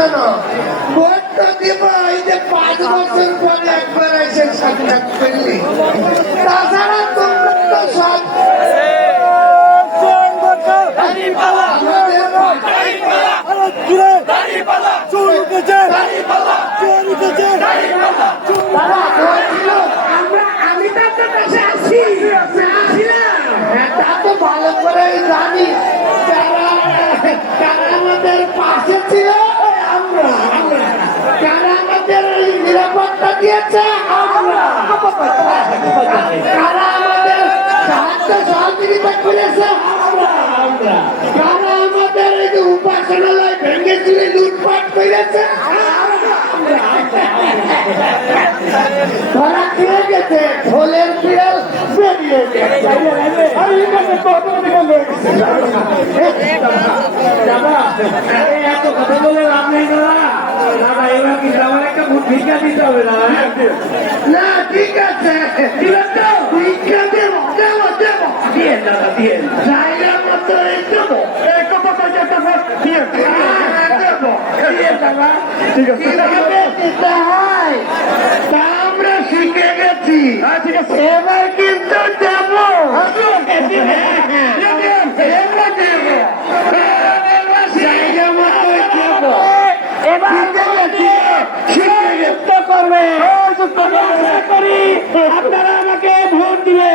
শোনো, ভোট তো দিব, এই যে 5 বছর পরে একবার এসে সাক্ষাৎ করলি। তাছাড়া তোমরা তো সব আমি তো আপনার কাছে আসি, তা তো ভালো করে জানি কারা আমাদের পাশে ছিল। কারা আমাদের নিরাপত্তা দিয়েছে, কারা আমাদের সাহায্য সহযোগিতা করেছে, কারা আমাদের এই যে উপাসনালয় ভেঙে চুরে লুটপাট করেছে, ধরা খেয়ে গেছে, ঢোলের বিড়াল বেরিয়ে গেছে। এত কথা বলে লাভ নেই দাদা, এবার কিন্তু আমার একটা ভিক্ষা দিতে হবে না। না ঠিক আছে, ভিক্ষা দেব দেব দেব, দিয়ে দাদা দিয়ে জায়গা মতো দেব, এই কথা তো যেতে দিয়ে দেব, দিয়ে দাদা। ঠিক আছে, কিভাবে দিতে হয় তা আমরা শিখে গেছি। ঠিক আছে, এবার কিন্তু দেব, জায়গা মতো দেব। আপনারা আমাকে ভোট দিবে।